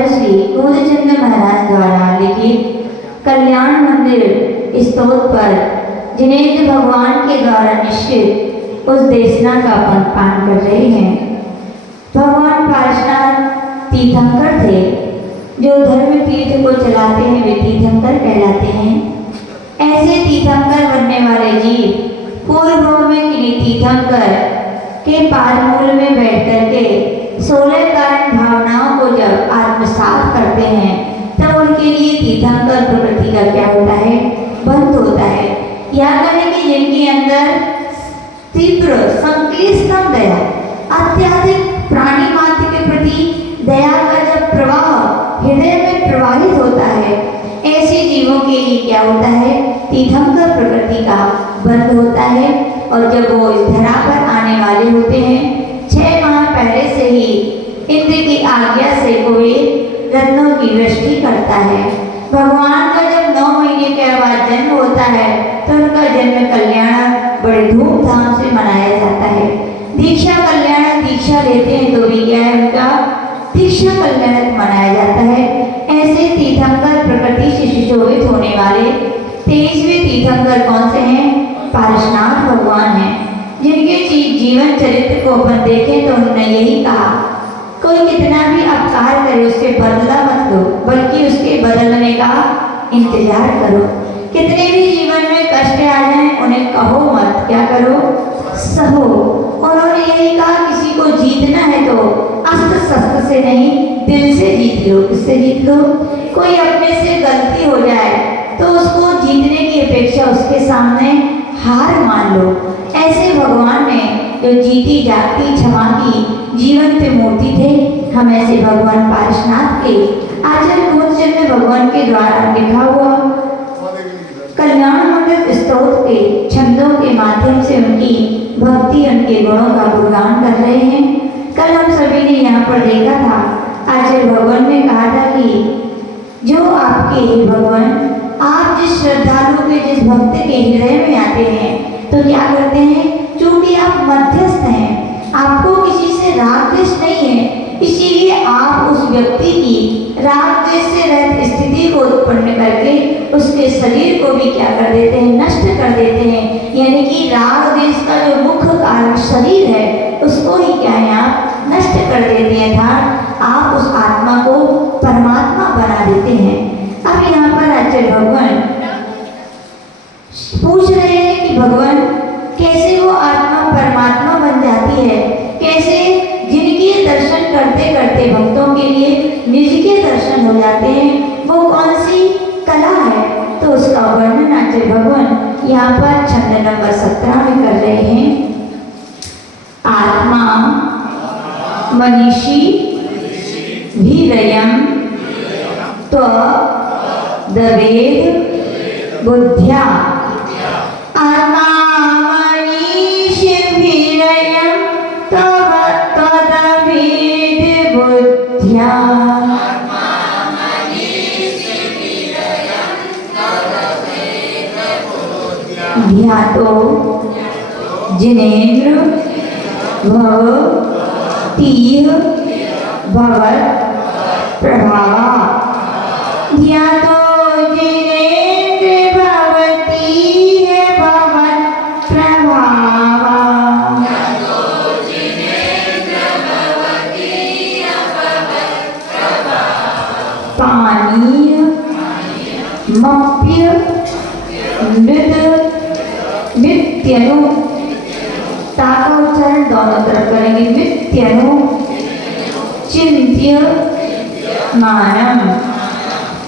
श्री बोधचंद्र महाराज द्वारा लिखित कल्याण मंदिर स्तोत्र पर जिनेंद्र भगवान के द्वारा निश्चित उस देशना का पान कर रहे हैं। भगवान पार्श्वनाथ तीर्थंकर थे। जो धर्म तीर्थ को चलाते हैं वे तीर्थंकर कहलाते हैं। ऐसे तीर्थंकर बनने वाले जीव पूर्व भव में किन्हीं तीर्थंकर के पादमूल में बैठ करके 16 कारण भावनाओं को जब आत्मसात करते हैं तब उनके लिए तीर्थंकर प्रकृति का क्या होता है, बंध होता है। याद करें कि जिनके अंदर तीव्र संक्लिष्टम दया, अत्याधिक प्राणी मात्र के प्रति दया का जब प्रवाह हृदय में प्रवाहित होता है, ऐसे जीवों के लिए क्या होता है, तीर्थंकर प्रकृति का बंध होता है। और जब वो इस धरा पर आने वाले होते हैं 6 माह पहले से ही इंद्र की आज्ञा से कोई रत्नों की वृष्टि करता है। भगवान का जब 9 महीने के बाद जन्म होता है तो उनका जन्म कल्याण बड़े धूमधाम से मनाया जाता है। दीक्षा कल्याण दीक्षा लेते हैं तो भी क्या है, उनका दीक्षा कल्याण मनाया जाता है। ऐसे तीर्थंकर प्रकृति से सुशोभित होने वाले 23वें तीर्थंकर कौन से हैं? पार्श्वनाथ भगवान हैं, जिनके जीवन चरित्र को अपन देखें तो उन्होंने यही कहा, कोई कितना भी अपकार करे उसके बदला मत लो, बल्कि उसके बदलने का इंतजार करो। कितने भी जीवन में कष्ट आ जाए उन्हें कहो मत, क्या करो, सहो। उन्होंने यही कहा, किसी को जीतना है तो अस्त्र शस्त्र से नहीं, दिल से जीत लो। किससे जीत लो? कोई अपने से गलती हो जाए तो उसको जीतने की अपेक्षा उसके सामने हार मान लो। ऐसे भगवान ने जो जीती जागती क्षमा की जीवंत मूर्ति थे, हम ऐसे भगवान पार्श्वनाथ के आचार्य बोधचंद्र भगवान के द्वारा लिखा हुआ कल्याण मंदिर स्तोत्र के छंदों के माध्यम से उनकी भक्ति, उनके गुणों का गुणगान कर रहे हैं। कल हम सभी ने यहाँ पर देखा था, आचार्य भगवान ने कहा था कि जो आपके भगवान, आप जिस श्रद्धालु के, जिस भक्त के हृदय में आते हैं तो क्या करते हैं, चूंकि आप मध्यस्थ हैं, आपको किसी से राग द्वेष नहीं है, इसीलिए आप उस व्यक्ति की राग द्वेष से रहित स्थिति को उत्पन्न करके उसके शरीर को भी क्या कर देते हैं, नष्ट कर देते हैं। यानी कि राग द्वेष का जो मुख्य कारण शरीर है उसको ही क्या है, आप नष्ट कर देते हैं, अर्थात आप उस आत्मा को परमात्मा बना देते हैं। अब यहाँ पर आचार्य भगवान पूछ रहे हैं कि भगवान कैसे वो आत्मा परमात्मा बन जाती है, कैसे जिनके दर्शन करते करते भक्तों के लिए निज के दर्शन हो जाते हैं, वो कौन सी कला है। तो उसका वर्णन आचार्य भगवान यहाँ पर छंद नंबर 17 में कर रहे हैं। आत्मा मनीषी धीरयम दवेद बुद्ध्या, आत्मा मनीषी धीरयम तदवेद बुद्ध्या, ध्यातो जिनेन्द्र भव तीह भवत् प्रभावा, ध्यातो जिनेन्द्र भवती है भवत् प्रभावा, पानीय मप्य नृत नित्यनु, ताका उच्चारण दोनों तरफ करेंगे, नित्यनु चिंत्य मानम,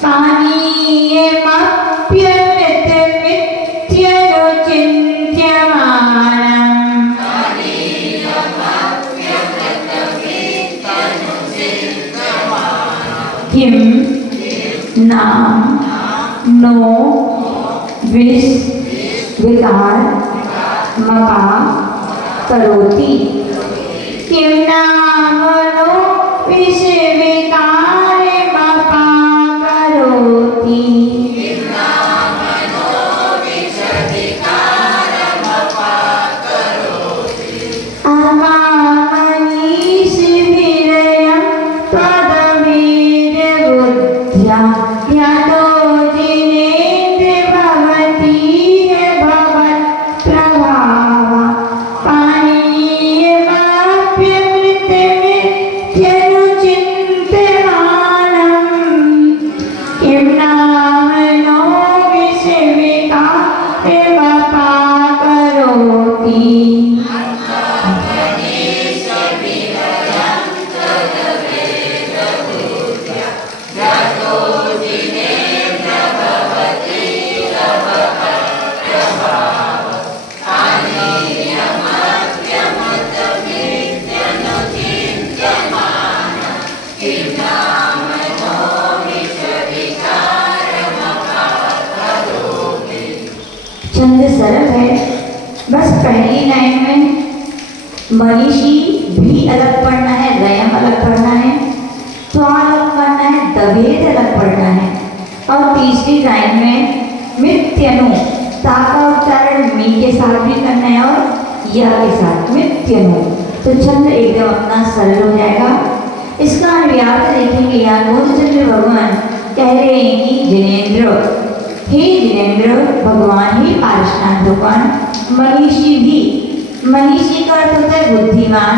पानीय मप्य नृत नित्यनु चिंत्यमानम, किम नाम नो विष विकार मका करोति, किम नाम नो विष विकार मका करोति, आत्मा मनीषी विरयम तदवेद विद्या या तो जिनेन्द्र भवती है भवत प्रभाव पानीयवाप्यमृत मृत्युचिन्तमानं किं नाम नो विषविकार्यमपा करोति। छंद सरल है, बस पहली लाइन में मनीषी भी अलग पढ़ना है, रयम अलग पढ़ना है, तो अलग पढ़ना है, दभेद अलग पढ़ना है, और तीसरी लाइन में मित्यनु ता का उच्चारण मी के साथ भी करना है और या के साथ मित्यनु। तो छंद एकदम अपना सरल हो जाएगा। इसका अनुवाद देखेंगे। यहाँ बोधचंद्र भगवान कह रहे हैं कि जिनेन्द्र, हे जिनेन्द्र भगवान, हे पारसनाथ भगवान, मनीषी भी, मनीषी का अर्थ होता है बुद्धिमान,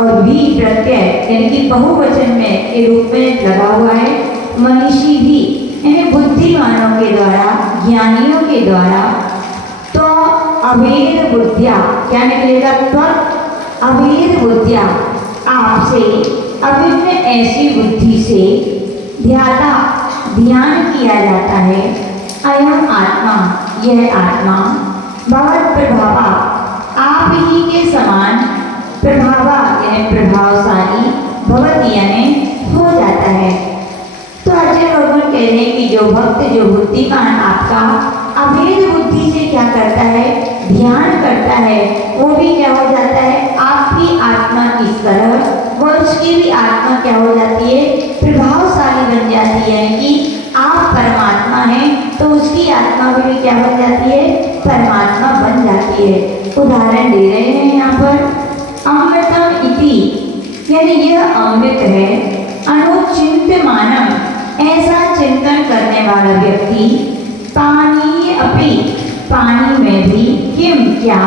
और भी प्रत्यय यानी कि बहुवचन में के रूप में लगा हुआ है। मनीषी भी यानी बुद्धिमानों के द्वारा, ज्ञानियों के द्वारा, तो अभेद बुद्धिया क्या निकलेगा, त्वक अभेद बुद्धिया आपसे अभिन्न ऐसी बुद्धि से ध्याता ध्यान किया जाता है। अयम आत्मा, यह आत्मा, भगवत प्रभावा आप ही के समान, प्रभावा यानी प्रभावशाली, भगवत यानी हो जाता है। तो आचार्य भगवान कह रहे हैं कि जो भक्त, जो बुद्धिमान आपका अभेद बुद्धि से क्या करता है, ध्यान करता है, वो भी क्या हो जाता है, आपकी आत्मा की तरह वो उसकी भी आत्मा क्या हो जाती है, प्रभावशाली बन जाती है। कि आप परमात्मा हैं तो उसकी आत्मा भी क्या बन जाती है, परमात्मा बन जाती है। उदाहरण दे रहे हैं यहाँ पर, अमृतम इति यानी यह अमृत है, अनुचिंत्यमानम ऐसा चिंतन करने वाला व्यक्ति, पानी अपि पानी में भी, किम क्या,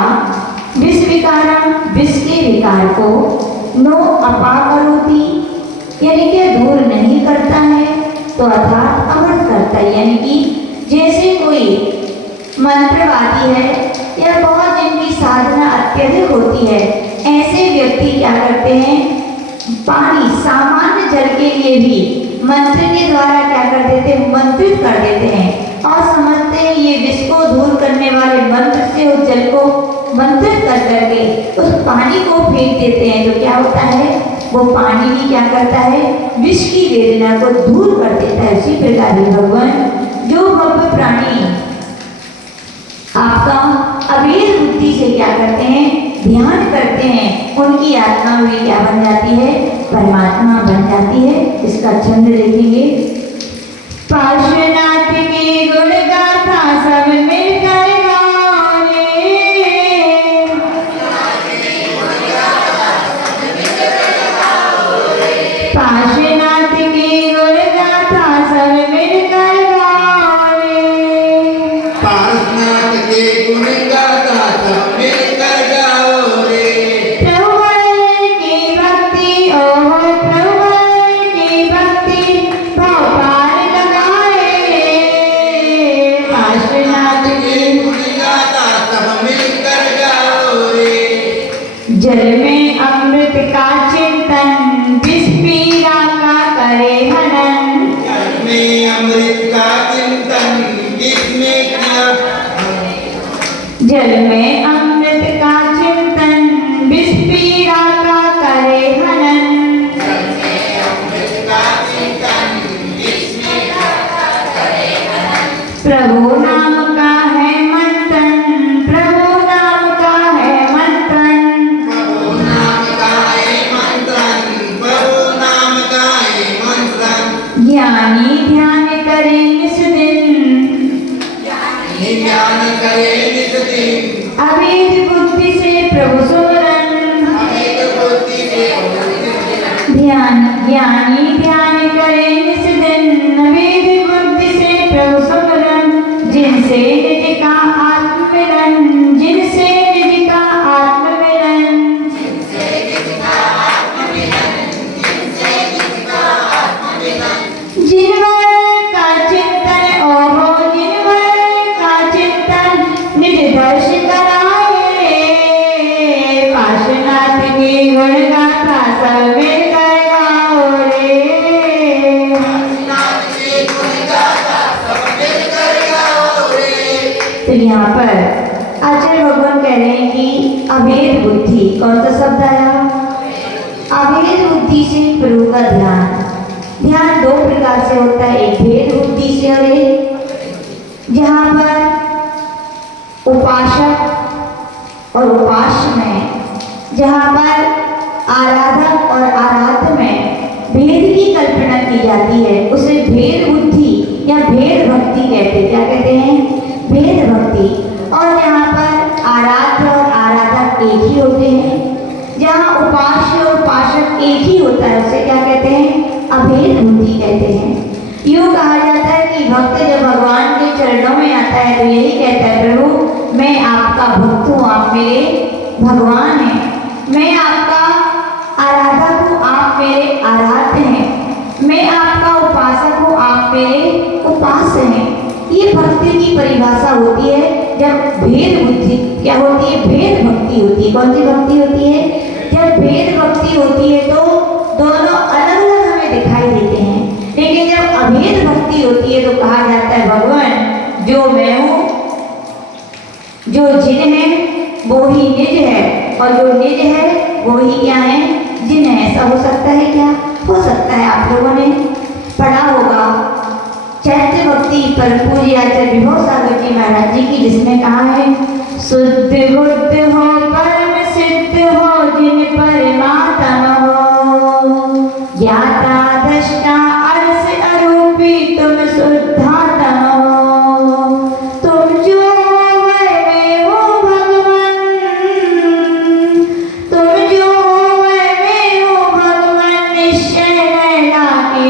विष विकारम विष के विकार को, नो अपा करोति यानी कि दूर नहीं करता है, तो अर्थात अमृत करता है। यानी कि जैसे कोई मंत्रवादी है या बहुत जिनकी साधना अत्यधिक होती है, ऐसे व्यक्ति क्या करते हैं, पानी सामान्य जल के लिए भी मंत्र के द्वारा क्या कर देते हैं, मंत्रित कर देते हैं, और समझते हैं ये विष को दूर करने वाले मंत्र से उस जल को मंत्रित कर करके उस पानी को फेंक देते हैं। तो क्या होता है, वो पानी भी क्या करता है, विष की वेदना को दूर कर देता है। उसी प्रकार भगवान जो भव्य प्राणी आपका अभेद बुद्धि से क्या करते हैं, ध्यान करते हैं, उनकी आत्मा भी क्या बन जाती है, परमात्मा बन जाती है। इसका छंद देखेंगे। पार्श्वनाथ के गुण गाथा सब मिलकर गाओ रे, पार्श्वनाथ के गुण गाथा सब मिलकर गाओ रे, पार्श्वनाथ के गुण गाथा सब मिलकर गाओ रे, प्रभुवर की भक्ति ओहो प्रभुवर की भक्ति भाव पार लगाए रे, पार्श्वनाथ के गुण गाथा सब मिलकर गाओ रे, जल में अमृत का चिंतन, विष पीड़ा का करे हनन, जल में अमृत का चिंतन, विष में क्या, जल में अमृत का चिंतन, विष पीड़ा का करे हनन, जल में अमृत का चिंतन, विष में क्या करे हनन, प्रभु नाम का है मंथन, प्रभु नाम का है मंथन, प्रभु नाम का है मंत्रन, प्रभु नाम का है मंत्रन, ज्ञानी ध्यान करे निस दिन, ध्यान करे नित दिन, अभेद बुद्धि से प्रभु सुमरन, अभेद बुद्धि से ध्यान ज्ञानी ध्यान करे निस दिन, अभेद यहाँ पर आचार्य भगवान कह रहे हैं कि अभेद बुद्धि, कौन सा शब्द आया? अभेद बुद्धि से प्रभु का ध्यान। ध्यान दो प्रकार से होता है, एक भेद बुद्धि से और एक जहाँ पर उपासक और उपास्य में, जहाँ पर आराधक और आराध्य में भेद की कल्पना की जाती है, उसे भेद बुद्धि या भेद भक्ति कहते हैं। क्या कहते हैं? भेद भक्ति। और जहाँ पर आराध्य और आराधक एक ही होते हैं, जहाँ उपास्य और उपासक एक ही होता है, उसे क्या कहते हैं? अभेद बुद्धि कहते हैं। यूँ कहा जाता है कि भक्त जब भगवान के चरणों में आता है तो यही कहता है, प्रभु मैं आपका भक्त हूँ, आप मेरे भगवान हैं। मैं आपका आराधक हूँ, आप मेरे आराध्य हैं। मैं आपका उपासक हूँ, आप मेरे उपास्य हैं। ये भक्ति की परिभाषा होती है जब भेद बुद्धि क्या होती है? भेद भक्ति होती है। कौन सी भक्ति होती है? जब भेद भक्ति होती है तो दोनों अलग अलग हमें दिखाई देते हैं, लेकिन जब अभेद भक्ति होती है तो कहा जाता है भगवान जो मैं हूँ, जो जिन है वो ही निज है, और जो निज है वो ही क्या है? जिन है। ऐसा हो सकता है क्या? हो सकता है। आप लोगों ने पढ़ा होगा चैत्य भक्ति पर पूज्य आचार्य विभव सागर जी महाराज जी की, जिसमें कहा है शुद्ध बुद्ध हो परम सिद्ध हो जिन परमात्मा हो, ज्ञाता दृष्टा अर्ष अरूपी तुम शुद्धात्मा हो। तुम जो वह में हो भगवान, तुम जो वह में हो भगवान, निश्चय नैना के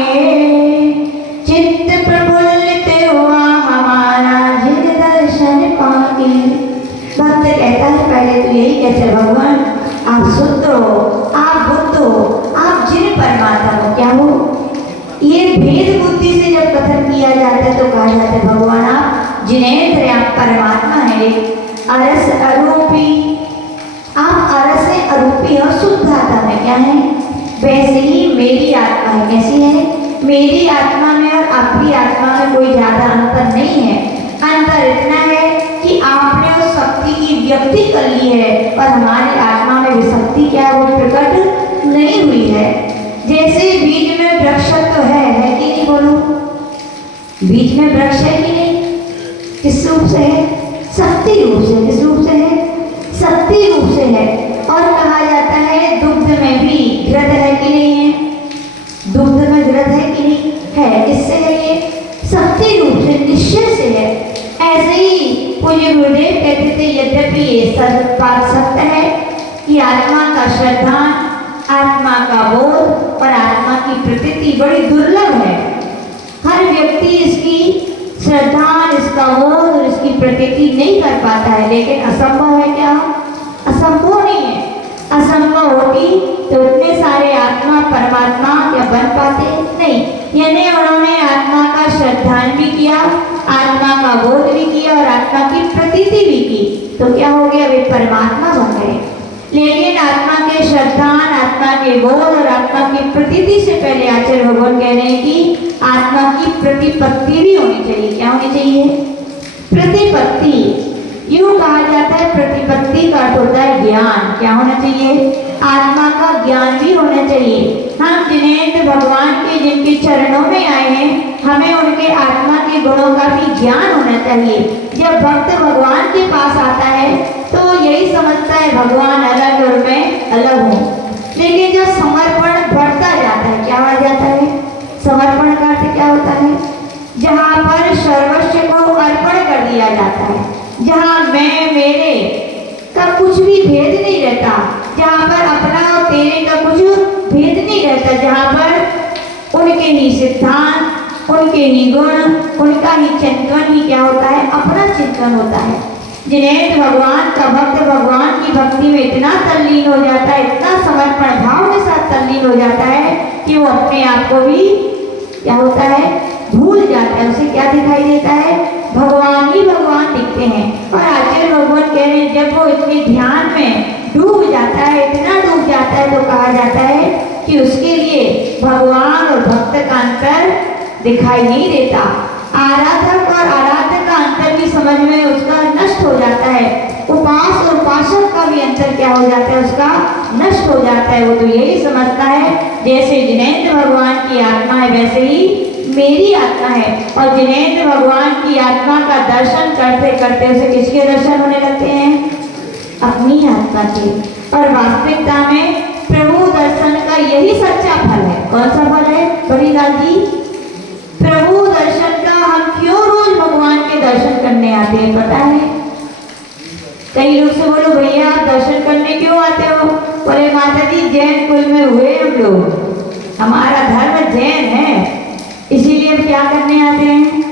चित्त प्रफुल्लित हुआ हमारा जिन दर्शन पाके। भक्त कहता है पहले तो यही कहते हैं भगवान आप शुद्ध हो, आप बुद्ध हो, आप जिन परमात्मा हो। क्या हो? ये भेद बुद्धि से जब कथन किया जाता है तो कहा जाता है भगवान आप जिनेन्द्र, आप परमात्मा है, अरस अरूपी, आप अरस से अरूपी और शुद्ध आत्मा में क्या है? वैसे ही मेरी आत्मा है। कैसी है? मेरी आत्मा में और आपकी आत्मा में कोई ज्यादा अंतर नहीं है। अंतर इतना है कि आपने उस शक्ति की व्यक्ति कर ली है और हमारी आत्मा में भी शक्ति क्या है? वो प्रकट नहीं हुई है। जैसे बीज में वृक्ष तो है कि नहीं? बोलो, बीज में वृक्ष है कि नहीं? किस रूप से है? शक्ति रूप से। किस रूप से है? शक्ति रूप से है। और कहा जाता है दुग्ध में भी घृत है कि नहीं है? दुग्ध में घृत है कि नहीं है? किससे है? ये शक्ति रूप से, निश्चय से है। ऐसे ही पूज्य गुरुदेव कहते थे यद्यपि ये बात सत्य है कि आत्मा का श्रद्धा, आत्मा का बोध और आत्मा की प्रतीति बड़ी दुर्लभ है। हर व्यक्ति इसकी श्रद्धा, इसका बोध और इसकी प्रतीति नहीं कर पाता है, लेकिन असंभव है क्या? असंभव नहीं है। असंभव होती तो इतने सारे आत्मा परमात्मा क्या बन पाते? नहीं। यानी उन्होंने आत्मा का श्रद्धान भी किया, आत्मा का बोध भी किया और आत्मा की प्रतीति भी की, तो क्या हो गया? वे परमात्मा बन गए। लेकिन आत्मा के श्रद्धान, आत्मा के बोध और आत्मा की प्रतीति से पहले आचार्य भगवान कह रहे हैं कि आत्मा की प्रतिपत्ति भी होनी चाहिए। क्या होनी चाहिए? प्रतिपत्ति। यूँ कहा जाता है प्रतिपत्ति का अर्थ होता है ज्ञान। क्या होना चाहिए? आत्मा का ज्ञान भी होना चाहिए। हम जिनेन्द्र भगवान के जिनके चरणों में आए हैं, हमें उनके आत्मा के गुणों का भी ज्ञान होना चाहिए। जब भक्त भगवान के पास आता है तो यही समझता है भगवान अलग और मैं अलग हूँ। लेकिन जब समर्पण बढ़ता जाता है, क्या हो जाता है? समर्पण का अर्थ क्या होता है? जहाँ पर सर्वस्व को अर्पण कर दिया जाता है, जहाँ मैं मेरे का कुछ भी भेद नहीं रहता, जहाँ पर अपना और तेरे का कुछ भेद नहीं रहता, जहाँ पर उनके ही सिद्धांत, उनके ही गुण, उनका ही चिंतन ही क्या होता है? अपना चिंतन होता है। जिनेन्द्र भगवान का भक्त भगवान की भक्ति में इतना तल्लीन हो जाता है, इतना समर्पण भाव के साथ तल्लीन हो जाता है कि वो अपने आप को भी क्या होता है? भूल जाता है। उसे क्या दिखाई देता है? भगवान ही भगवान दिखते हैं। और आचार्य भगवान कह रहे हैं जब वो इतने ध्यान में डूब जाता है, इतना डूब जाता है, तो कहा जाता है कि उसके लिए भगवान और भक्त का अंतर दिखाई नहीं देता। आराधक और आराध्य उपासक का अंतर भी समझ में उसका नष्ट हो जाता है, उपास और उपासक का भी अंतर क्या हो जाता है, उसका नष्ट हो जाता है। वो तो यही समझता है जैसे जिनेंद्र भगवान की आत्मा है वैसे ही मेरी आत्मा है, और जिनेंद्र भगवान की आत्मा का दर्शन करते करते उसे किसके दर्शन होने लगते हैं, अपनी आत्मा के। और वास्तविकता में प्रभु दर्शन का यही सच्चा फल है। कौन सा फल है बड़ीलाल जी? प्रभु दर्शन का। हम क्यों रोज भगवान के दर्शन करने आते हैं पता है? कई लोग से बोलो भैया आप दर्शन करने क्यों आते हो? बोले माता जी जैन कुल में हुए हम लोग, हमारा धर्म जैन है, इसीलिए हम क्या करने आते हैं।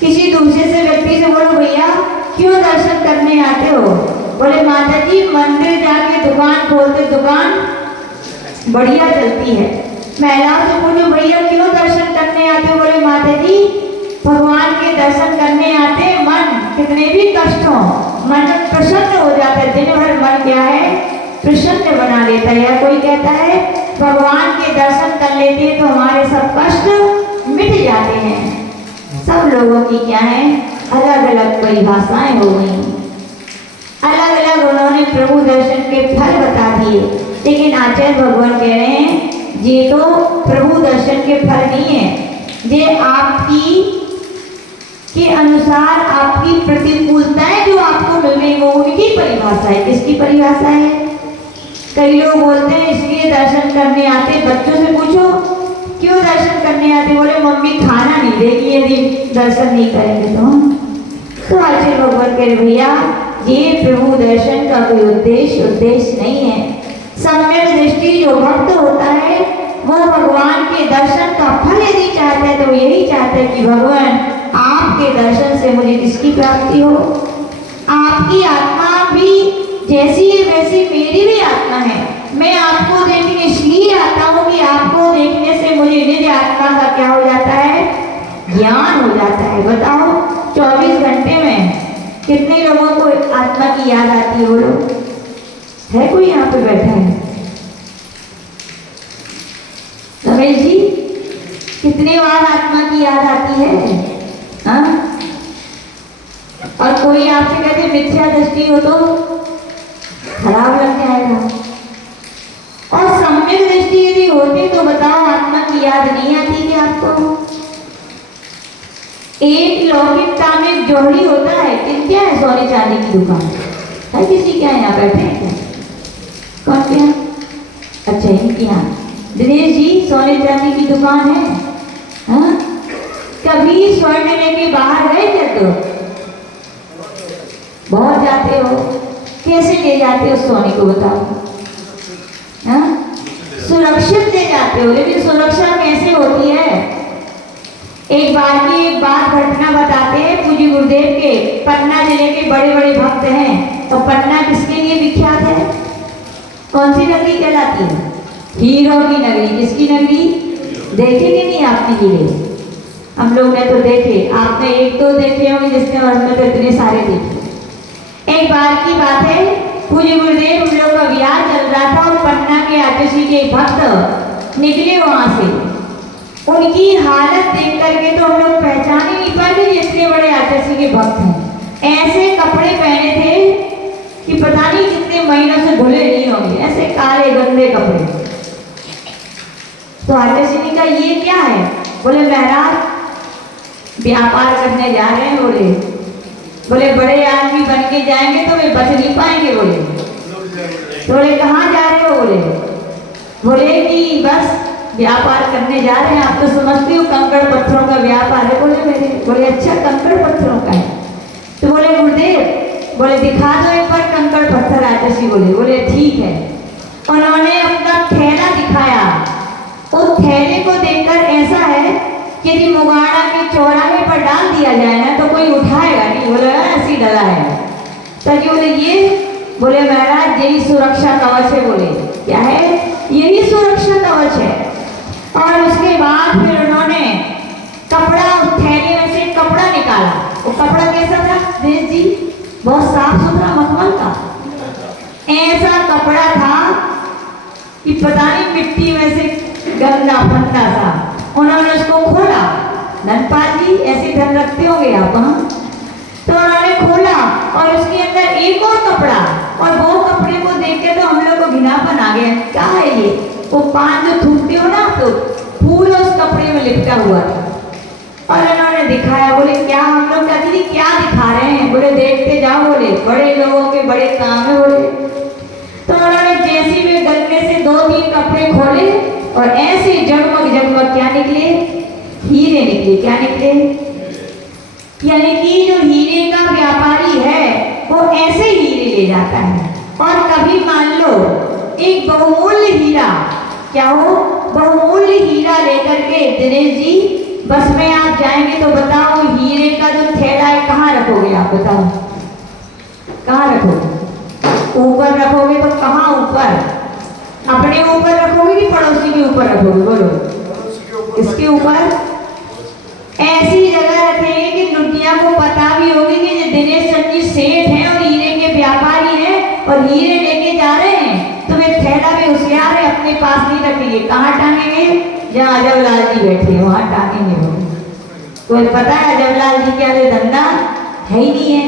किसी दूसरे से व्यक्ति से बोलो भैया क्यों दर्शन करने आते हो? बोले माता जी मंदिर जाके दुकान खोलते, दुकान बढ़िया चलती है। महिलाओं से पूछो भैया क्यों दर्शन करने आते हो? बोले माता जी भगवान के दर्शन करने आते, मन कितने भी कष्ट हो मन प्रसन्न हो जाता है, दिन भर मन क्या है प्रसन्न बना लेता है। या कोई कहता है भगवान के दर्शन कर लेते हैं तो हमारे सब कष्ट मिट जाते हैं। सब लोगों की क्या है अलग अलग परिभाषाएं हो गई, अलग अलग उन्होंने प्रभु दर्शन के फल बता दिए। लेकिन आचार्य भगवान कह रहे हैं ये तो प्रभु दर्शन के फल नहीं है, ये आपकी के अनुसार आपकी प्रतिकूलताएं जो आपको मिल रही वो उनकी परिभाषा है। किसकी परिभाषा है? कई लोग बोलते हैं इसलिए दर्शन करने आते, बच्चों से पूछो क्यों दर्शन करने आते? बोले मम्मी खाना नहीं देगी यदि दर्शन नहीं करेंगे तो आचार्य भगवान कह रहे भैया ये प्रभु दर्शन का कोई उद्देश्य नहीं है। सम्यक दृष्टि जो भक्त होता है वो भगवान के दर्शन का फल यदि चाहता है तो यही चाहता है कि भगवान आपके दर्शन से मुझे किसकी प्राप्ति हो। आपकी आत्मा भी जैसी है वैसी मेरी भी आत्मा है। मैं आपको देखने इसलिए आता हूँ कि आपको देखने से मुझे निज आत्मा का क्या हो जाता है, ज्ञान हो जाता है। बताओ 24 घंटे में कितने लोगों को आत्मा की याद आती है? बोलो है कोई यहाँ पे बैठा है? रमेश जी कितने बार आत्मा की याद आती है? हाँ? और कोई आपसे कहते मिथ्या दृष्टि हो तो खराब लग जाएगा। और सम्यक दृष्टि यदि होती तो बताओ आत्मा की याद नहीं आती कि आपको? एक लौकिकता में जोहरी होता है कि क्या है, सोने चांदी की दुकान है किसी क्या यहाँ बैठे हैं क्या? कौन क्या? अच्छा इनकी यहाँ दिनेश जी सोने चांदी की दुकान है। हाँ? कभी स्वर्ण लेके बाहर गए क्या? तो बहुत जाते हो, कैसे ले जाते हो सोने को बताओ? हाँ? सुरक्षित ले जाते हो, लेकिन सुरक्षा कैसे होती है? एक बार की एक बात घटना बताते हैं। पूज्य गुरुदेव के पटना जिले के बड़े बड़े भक्त हैं। तो पटना किसके लिए विख्यात है? कौन सी नगरी कहलाती है? हीरो की नगरी। किसकी नगरी? देखे कि नहीं आपने हीरे? हम लोग ने तो देखे, आपने एक दो देखे होंगे, जिसने वर्ष में तो इतने सारे देखे। एक बार की बात है, पूज्य गुरुदेव उन लोग का विहार चल रहा था और पटना के आतिशी के भक्त निकले वहां से। उनकी हालत देख करके तो हम लोग पहचान ही नहीं पाए कि इतने बड़े आतिशी के भक्त हैं। ऐसे कपड़े पहने थे कि पता नहीं कितने महीनों से धुले नहीं होंगे, ऐसे काले गंदे कपड़े। तो आतिशी ने कहा ये क्या है? बोले महाराज व्यापार करने जा रहे हैं। बोले बड़े आदमी बन के जाएंगे तो वे बच नहीं पाएंगे। बोले कहाँ जा रहे हो? बोले कि बस व्यापार करने जा रहे हैं। आप तो समझते हो कंकड़ पत्थरों का व्यापार है। बोले अच्छा कंकड़ पत्थरों का है? तो बोले गुरुदेव, बोले दिखा दो एक बार कंकड़ पत्थर। आतिशी बोले ठीक है। उन्होंने अपना थैला दिखाया। उस थैले को देखकर ऐसा है कि यदि मुगाड़ा के चौराहे पर डाल दिया जाए ना तो कोई उठाएगा नहीं। बोले ऐसी डला है। ताकि बोले ये, बोले महाराज यही सुरक्षा कवच है। बोले क्या है? यही सुरक्षा कवच है। और उसके बाद फिर उन्होंने कपड़ा, उस थैले में से कपड़ा निकाला। वो कपड़ा कैसा था देश जी? बहुत साफ सुथरा मखमल का ऐसा कपड़ा था कि पता नहीं मिट्टी में से गंदा फंदा सा। उन्होंने उसको खोला। धनपाल जी ऐसे धन रखते होंगे आप? हाँ, तो उन्होंने खोला और उसके अंदर एक और कपड़ा, और वो कपड़े को देख के तो हम लोग को घिनापन आ गया। क्या है ये? वो पान जो थूकते हो ना, तो फूल उस कपड़े में लिपटा हुआ था। और इन्होंने दिखाया, बोले क्या? हम लोग कहते थे क्या दिखा रहे हैं? बोले देखते जाओ, बोले बड़े लोगों के बड़े काम है बोले। तो उन्होंने जैसे भी गलने से 2-3 कपड़े खोले और ऐसे जगमग जगमग क्या निकले? हीरे निकले। क्या निकले? यानी कि जो हीरे का व्यापारी है वो ऐसे हीरे ले जाता है। और कभी मान लो एक बहुमूल्य हीरा, क्या हो, बहुमूल्य हीरा लेकर के दिनेश जी बस में आप जाएंगे तो बताओ हीरे का जो थैला है कहाँ रखोगे आप? बताओ कहाँ रखोगे? ऊपर रखोगे तो कहाँ ऊपर? अपने ऊपर रखोगे कि पड़ोसी के ऊपर रखोगे? बोलो, किसके ऊपर? ऐसी जगह रखेंगे कि दुनिया को पता भी होगी कि ये दिनेश चंद जी सेठ हैं और हीरे के व्यापारी हैं और हीरे लेके जा रहे हैं। तो वे थैला भी होशियार है, अपने पास नहीं रखेंगे। कहाँ टांगेंगे? जहाँ जवाहरलाल जी बैठे वहाँ टांगेंगे। वो कोई पता है जवाहरलाल जी क्या धंधा है ही नहीं है।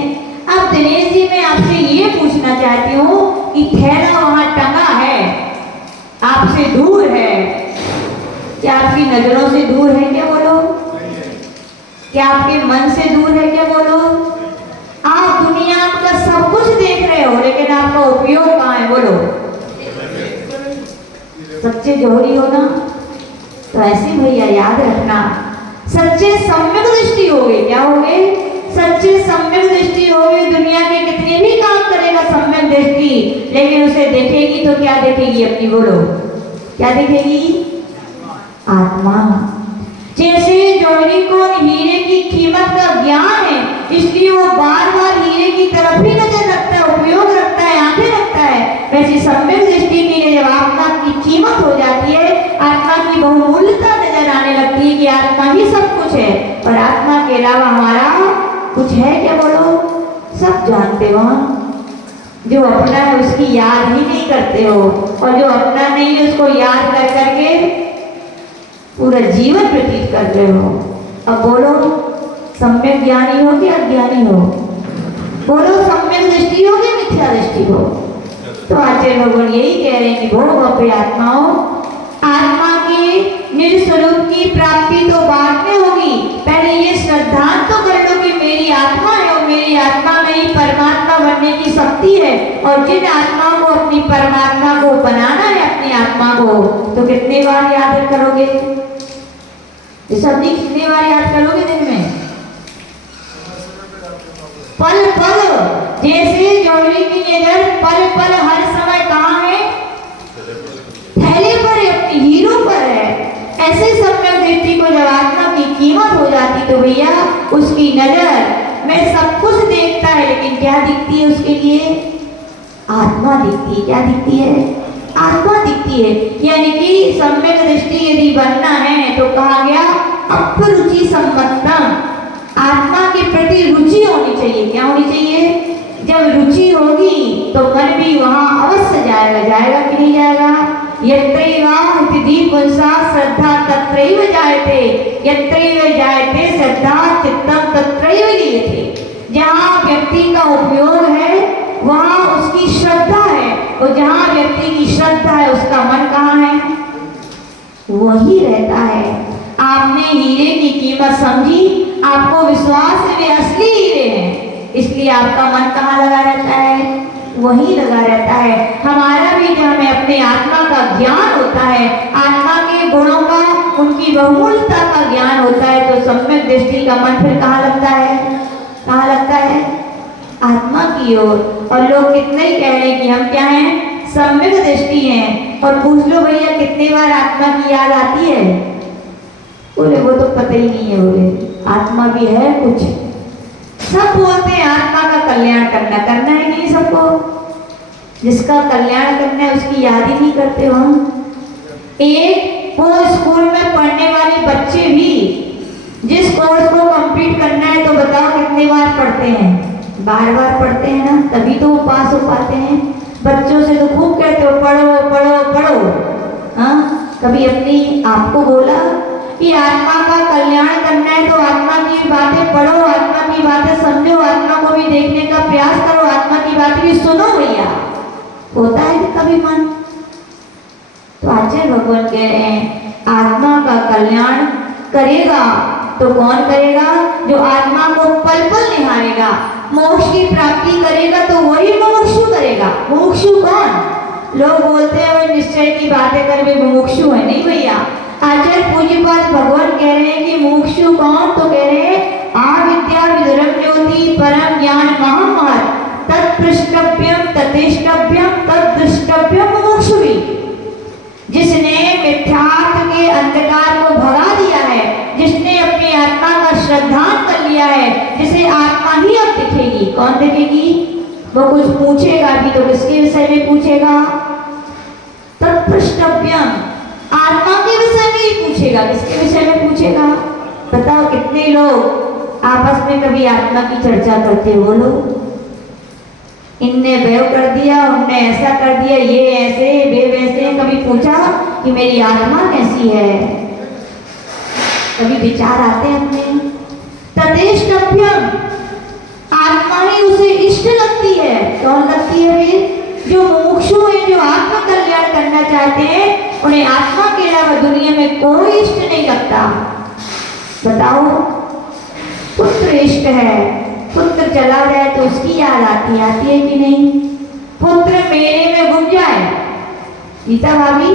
अब दिनेश जी मैं आपसे ये पूछना चाहती हूँ कि थैला वहाँ टंगा है, आपसे दूर है, क्या आपकी नजरों से दूर है? क्या बोलो? क्या आपके मन से दूर है? क्या बोलो? आप दुनिया का सब कुछ देख रहे हो लेकिन आपका उपयोग कहाँ है? बोलो। सच्चे जोहरी हो ना, तो ऐसे भैया याद रखना, सच्चे सम्यक दृष्टि हो गए। क्या हो गए? सच्चे सम्यक दृष्टि हो गए। दुनिया के कितने भी काम करेगा सम्यक दृष्टि, लेकिन उसे देखेगी तो क्या देखेगी अपनी? बोलो, क्या देखेगी? आत्मा। जैसे जोहरी को हीरे की कीमत का ज्ञान है, इसलिए वो बार बार हीरे की तरफ ही नजर रखता है, उपयोग रखता है, आंखें रखता है। वैसे सम्यक दृष्टि के लिए जब आत्मा की कीमत हो जाती है, आत्मा की बहुमूल्यता नजर आने लगती है कि आत्मा ही सब कुछ है और आत्मा के अलावा हमारा कुछ है क्या? बोलो, सब जानते हो। जो अपना है उसकी याद ही नहीं करते हो, और जो अपना नहीं है उसको याद कर करके पूरा जीवन व्यतीत कर रहे हो। अब बोलो, सम्यक ज्ञानी हो कि अज्ञानी हो? बोलो, सम्यक दृष्टि हो कि मिथ्या दृष्टि हो? तो आचार्य भगवान यही कह रहे हैं कि भोग अपने आत्माओं, आत्मा के निज स्वरूप की प्राप्ति तो बाद में होगी, पहले ये श्रद्धांत तो कर लो कि मेरी आत्मा है और मेरी आत्मा में ही परमात्मा बनने की शक्ति है। और जिन आत्मा को अपनी परमात्मा को बनाना है, अपनी आत्मा को, तो कितने बार याद करोगे? ये सब कितने बार याद करोगे दिन में? पल पल। जैसे जोहरी की नजर पल पल हर समय कहाँ है? थैले पर है, अपनी हीरो पर है। ऐसे सम्यक दृष्टि को जब आत्मा की कीमत हो जाती तो भैया उसकी नजर में सब कुछ देखता है, लेकिन क्या दिखती है उसके लिए? आत्मा दिखती है। क्या दिखती है? आत्मा दिखती है। यानी कि सम्यक दृष्टि यदि बनना है तो कहा गया अपरुचि सम्मतम, आत्मा के प्रति रुचि होनी चाहिए। क्या होनी चाहिए? जब रुचि होगी तो मन भी वहां अवश्य जाएगा। जाएगा कि नहीं जाएगा? श्रद्धा तत्रैव जायते, यत्रैव जायते श्रद्धा चित्तम तत्रैव लीयते। जहाँ व्यक्ति का उपयोग है वहाँ उसकी श्रद्धा है, और जहाँ व्यक्ति की श्रद्धा है उसका मन कहाँ है? वही रहता है। आपने हीरे की कीमत समझी, आपको विश्वास है वे असली हीरे हैं, इसलिए आपका मन कहाँ लगा रहता है? वही लगा रहता है। हमारा भी जब हमें अपने आत्मा का ज्ञान होता है, आत्मा के गुणों का, उनकी बहुमूल्यता का ज्ञान होता है, तो सम्यक दृष्टि का मन फिर कहाँ लगता है? कहाँ लगता है? आत्मा की ओर। और लोग कितने ही कह रहे हैं कि हम क्या हैं? सम्यक दृष्टि हैं। और पूछ लो भैया कितने बार आत्मा की याद आती है? बोले वो तो पता ही नहीं है। बोले आत्मा भी है कुछ। सब बोलते हैं आत्मा का कल्याण करना, करना है नहीं सबको? जिसका कल्याण करना है उसकी याद ही नहीं करते हो हम। एक वो स्कूल में पढ़ने वाले बच्चे भी जिस कोर्स को कंप्लीट करना है तो बताओ कितने बार पढ़ते हैं? बार बार पढ़ते हैं ना, तभी तो वो पास हो पाते हैं। बच्चों से तो खूब कहते हो पढ़ो पढ़ो पढ़ो। हाँ, कभी अपनी आपको बोला कि आत्मा का कल्याण करना है तो आत्मा की बातें पढ़ो, आत्मा की बातें समझो, आत्मा को भी देखने का प्रयास करो, आत्मा की बातें भी सुनो भैया। होता है कि कभी मन? तो आचार्य भगवान कह रहे हैं आत्मा का कल्याण करेगा तो कौन करेगा? जो आत्मा को पल पल निहारेगा। मोक्ष की प्राप्ति करेगा तो वही मुमुक्षु करेगा। मुमुक्षु कौन? लोग बोलते हैं वो निश्चय की बातें कर वे मुमुक्षु है। नहीं भैया, आचार्य पूज्यपाद भगवान कह रहे हैं कि मुमुक्षु कौन? तो कह रहे हैं आविद्या विदुरम ज्योति परम ज्ञान महामहत् तत्पृष्टव्यम ततेष्टव्यम तद्दृष्टव्यम मुमुक्षुवी। जिसने मिथ्यार्थ के अंधकार को भगा दिया है, जिसने अपनी आत्मा का श्रद्धान कर लिया है, जिसे आत्मा ही अब दिखेगी। कौन दिखेगी? वो कुछ पूछेगा भी तो किसके विषय में पूछेगा? तत्पृष्टव्यम, आत्मा के विषय में ही पूछेगा। किसके विषय में पूछेगा? बताओ कितने लोग आपस में कभी आत्मा की चर्चा करते हो? बोलो, इनने व्यव कर दिया, उनने ऐसा कर दिया, ये ऐसे वे वैसे। कभी पूछा कि मेरी आत्मा कैसी है? कभी विचार आते हैं अपने? तदेष्टभ्यम, आत्मा ही उसे इष्ट लगती है। कौन लगती है वे? जो मुमुक्षु है, जो आत्मा कल्याण करना चाहते हैं, उन्हें आत्मा के अलावा दुनिया में कोई इष्ट नहीं लगता। बताओ, पुत्र इष्ट है, पुत्र चला जाए तो उसकी याद आती है कि नहीं? पुत्र मेले में घूम जाए, गीता भाभी,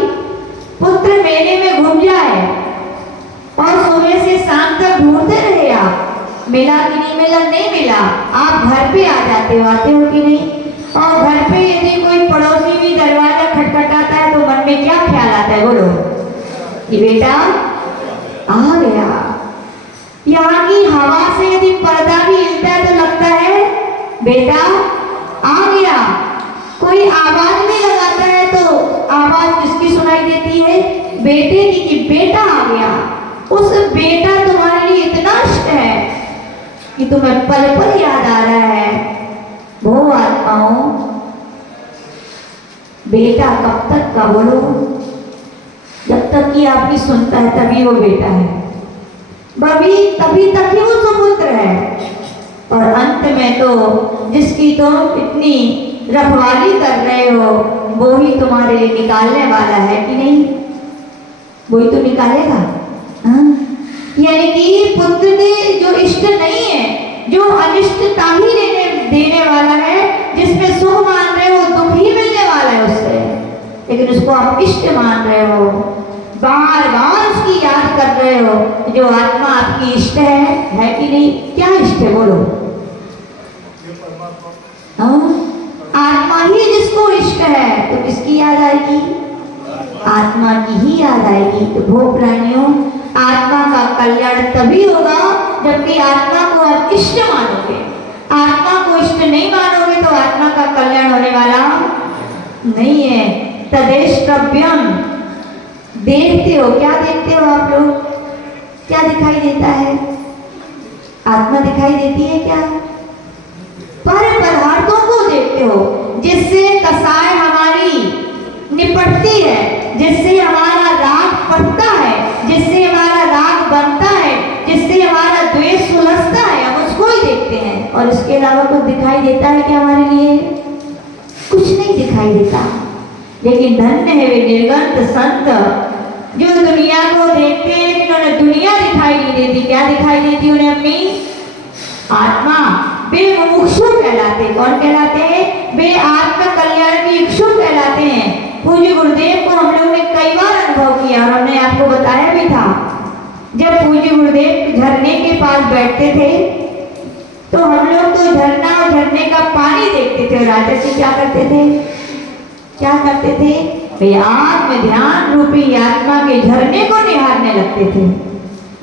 पुत्र मेले में घूम जाए और सुबह से शाम तक ढूंढते रहे आप, मिला कि नहीं मिला? नहीं मिला, आप घर पे आ जाते हो, आते हो कि नहीं? और घर पे यदि कोई पड़ोसी भी दरवाजा खटखटाता है तो मन में क्या ख्याल आता है? बोलो, कि बेटा आ गया। यहाँ की हवा से यदि पर्दा भी हिलता है तो लगता है बेटा आ गया। कोई आवाज भी लगाता है तो आवाज किसकी सुनाई देती है? बेटे की, कि बेटा आ गया। उस बेटा तुम्हारे लिए इतना इष्ट है कि तुम्हें पल पल याद आ रहा है। वो आत्माओं, बेटा कब तक का? बोलो, जब तक कि आप भी सुनता है तभी वो बेटा है, तभी तक ही वो सुपुत्र है। और अंत में तो जिसकी तुम इतनी रखवाली कर रहे हो वो ही तुम्हारे लिए निकालने वाला है कि नहीं? वही तो निकालेगा। यानी कि पुत्र के जो इष्ट नहीं है, जो अनिष्टता ही देने वाला है, जिसमें सुख मान रहे हो दुख ही मिलने वाला है उससे, लेकिन उसको आप इष्ट मान रहे हो, बार बार उसकी याद कर रहे हो। जो आत्मा आपकी इष्ट है कि नहीं? क्या इष्ट है? बोलो, आत्मा ही जिसको इष्ट है तो किसकी याद आएगी? आत्मा की ही याद आएगी। तो भो प्राणियों, आत्मा का कल्याण तभी होगा जबकि आत्मा को आप इष्ट मानोगे। आत्मा को इष्ट नहीं मानोगे तो आत्मा का कल्याण होने वाला नहीं है। तदेष्टव्यम, देखते हो, क्या देखते हो आप लोग? क्या दिखाई देता है? आत्मा दिखाई देती है क्या? पर पदार्थों को देखते हो, जिससे कसाय हमारी निपटती है, जिससे हमारा राग पड़ता है, जिससे हमारा राग बनता है, जिससे हमारा द्वेष सुलझता है, हम उसको ही देखते हैं। और इसके अलावा कुछ दिखाई देता है क्या हमारे लिए? कुछ नहीं दिखाई देता। लेकिन धन्य है वे निर्गंत संत जो दुनिया को देखते हैं लेकिन उन्हें दुनिया दिखाई नहीं देती। क्या दिखाई देती उन्हें? अपनी आत्मा। वे मुमुक्षु कहलाते। कौन कहलाते हैं? वे आत्म कल्याण के इच्छुक कहलाते हैं। पूज्य गुरुदेव को हम लोग ने कई बार अनुभव किया और हमने आपको बताया भी था। जब पूज्य गुरुदेव झरने के पास बैठते थे तो हम लोग तो झरना और झरने का पानी देखते थे और राजा जी क्या करते थे? क्या करते थे? वे आत्म ध्यान रूपी आत्मा के झरने को निहारने लगते थे।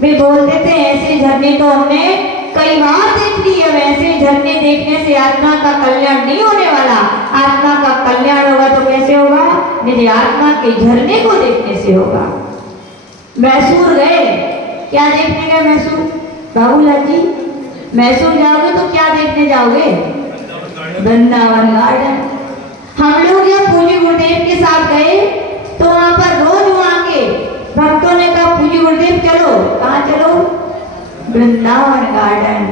वे बोलते थे ऐसे झरने तो हमने कई बार देख ली है, वैसे झरने देखने से आत्मा का कल्याण नहीं होने वाला। आत्मा का कल्याण होगा तो कैसे होगा? निज आत्मा के झरने को देखने से होगा। मैसूर गए, क्या देखने गए मैसूर? बाबूलाल जी, मैसूर जाओगे तो क्या देखने जाओगे? वृंदावन गार्डन। हम लोग जब पूज्य गुरुदेव के साथ गए तो वहां पर रोज वहां के भक्तों ने कहा पूज्य गुरुदेव चलो। कहाँ चलो? वृंदावन गार्डन।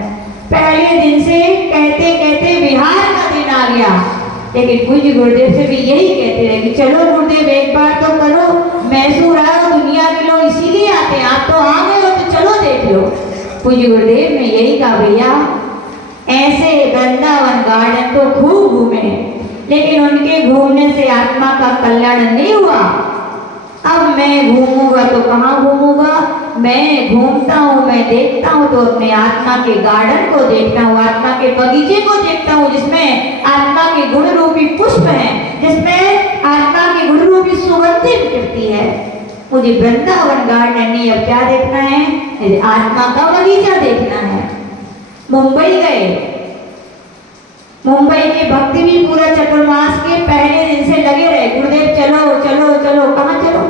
पहले दिन से कहते कहते विहार का दिन आ गया, लेकिन पूज्य गुरुदेव से भी यही कहते रहे कि चलो गुरुदेव एक बार तो करो, मैसूर आओ, दुनिया के लोग इसीलिए आते हैं, आप तो आ गए हो तो चलो देख लो। पूज्य गुरुदेव ने यही कहा, भैया ऐसे वृंदावन गार्डन तो खूब घूमे, लेकिन उनके घूमने से आत्मा का कल्याण नहीं हुआ। अब मैं घूमूंगा तो कहाँ घूमूंगा, मैं घूमता हूँ, मैं देखता हूँ तो अपने आत्मा के गार्डन को देखता हूँ, आत्मा के बगीचे को देखता हूँ, जिसमें आत्मा के गुण रूपी पुष्प हैं, जिसमें आत्मा के गुण रूपी सुगंधि बिखरती है। मुझे वृंदावन गार्डन नहीं, अब क्या देखना है, मुझे आत्मा का बगीचा देखना है। मुंबई गए, मुंबई के भक्ति भी पूरा चतुर्मास के पहले दिन से लगे रहे, गुरुदेव चलो चलो चलो, कहाँ चलो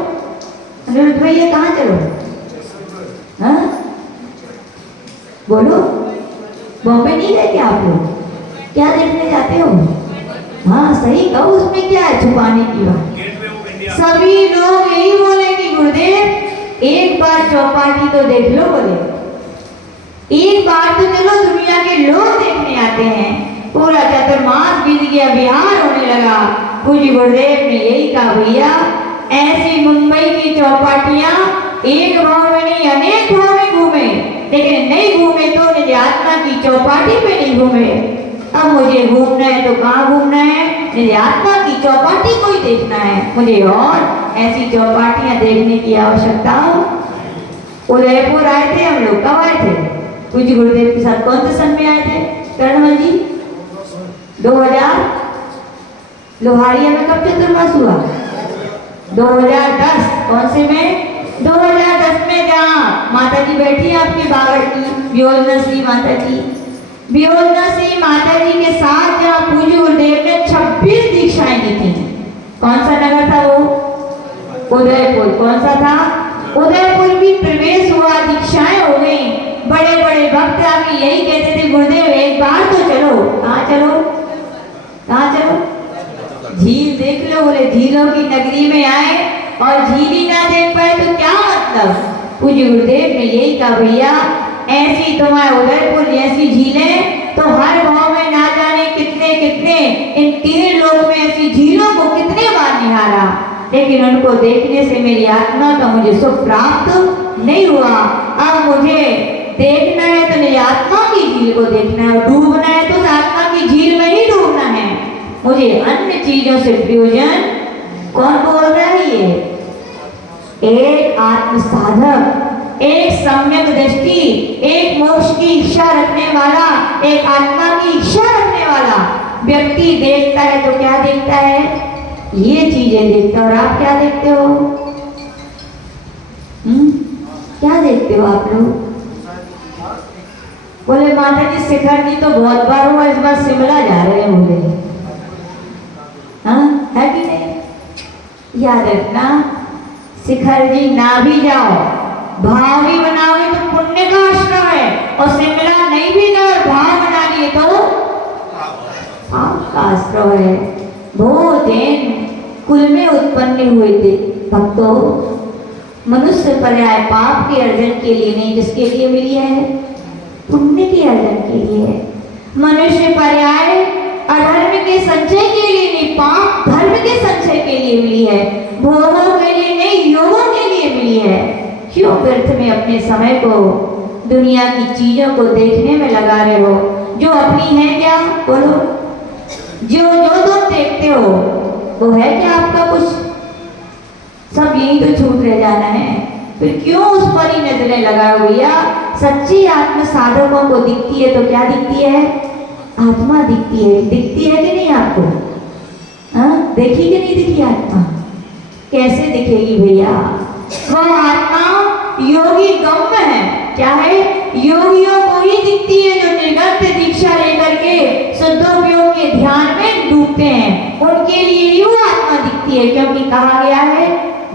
अनिरुद्ध भैया, कहाँ चलो, हाँ बोलो, बॉम्बे नहीं गए क्या आप लोग, क्या देखने जाते हो, हाँ सही कहो, उसमें क्या है छुपाने की बात। सभी लोग यही बोलेंगे गुरुदेव एक बार चौपाटी तो देख लो, बोले एक बार तो चलो, दुनिया के लोग देखने आते हैं। पूरा चतुर्मास बीत गया, विहार होने लगा। पूज्य गुरुदेव ने यही कहा, भैया ऐसी मुंबई की चौपाटियां एक भाव में नहीं अनेक भाव में घूमे, लेकिन नहीं घूमे तो निज आत्मा की चौपाटी पे नहीं घूमे। अब मुझे घूमना है तो कहाँ घूमना है, निज आत्मा की चौपाटी को ही देखना है मुझे, और ऐसी चौपाटियां देखने की आवश्यकता हो। उदयपुर आए थे हम लोग, कब आए थे, पूज्य गुरुदेव के साथ कौन से सन में आए थे कर्णमल जी, 2000 लोहारिया में कब चतुर्मास हुआ, 2010, कौन से में, 2010 में, जहाँ माता जी बैठी है आपकी बागड़ की, व्योजना श्री माता जी, व्योजना श्री माता जी के साथ जहाँ पूज्य गुरुदेव ने 26 दीक्षाएं दी थी। कौन सा नगर था वो, उदयपुर। कौन सा था, उदयपुर भी प्रवेश हुआ, दीक्षाएं हो गई। बड़े बड़े भक्त आके यही कहते थे, गुरुदेव एक बार तो चलो, कहाँ चलो, कहाँ चलो, झील देख लो, बोले झीलों की नगरी में आए और झील ही ना देख पाए तो क्या मतलब। पूज्य गुरुदेव ने यही कहा, भैया ऐसी तुम्हारे उदयपुर जैसी झीलें तो हर गांव में ना जाने कितने कितने, इन 3 लोक में ऐसी झीलों को कितने बार निहारा, लेकिन उनको देखने से मेरी आत्मा का मुझे सुख प्राप्त नहीं हुआ। अब मुझे देखना है तो मेरी आत्मा की झील को देखना है, और डूबना है तो आत्मा की झील में ही डूबना है। मुझे अन्य चीजों से प्रयोजन, कौन बोल रहा है ये, एक आत्म साधक, एक सम्यक दृष्टि, एक मोक्ष की इच्छा रखने वाला, एक आत्मा की इच्छा रखने वाला व्यक्ति देखता है तो क्या देखता है, ये चीजें देखता है। और आप क्या देखते हो, क्या देखते हो आप लोग, बोले माता जी शिखर जी तो बहुत बार हुआ, इस बार शिमला जा रहे हैं, बोले हाँ है कि नहीं। याद रखना, शिखर जी ना भी जाओ, भाव भी बनाओगे तो पुण्य का आश्रम है, और शिमला नहीं भी गए भाव बना लिए तो पाप का आश्रम है। वो जैन कुल में उत्पन्न हुए थे भक्तों, मनुष्य पर्याय पाप के अर्जन के लिए नहीं, जिसके लिए मिली है, पुण्य के अर्जन के लिए है। मनुष्य पर्याय अधर्म के संचय के लिए नहीं, पाप धर्म के संचय के लिए मिली है, भोगों के लिए नहीं, योगों के लिए मिली है। क्यों व्यर्थ में अपने समय को दुनिया की चीजों को देखने में लगा रहे हो, जो अपनी है क्या, बोलो, जो जो तुम देखते हो वो है क्या आपका कुछ, सब यही तो छूट रह जाना है। फिर क्यों उस पर ही नजरें लगाए भैया। सच्ची आत्म साधकों को दिखती है तो क्या दिखती है, आत्मा दिखती है। दिखती है कि नहीं आपको, हाँ देखी कि नहीं दिखी आत्मा, कैसे दिखेगी भैया, वह आत्मा योगी गम्य है, क्या है, योगियों को ही दिखती है, जो निर्गत दीक्षा लेकर के शुद्धोपयोग के ध्यान में डूबते हैं, उनके लिए ही वो आत्मा दिखती है। क्योंकि कहा गया है,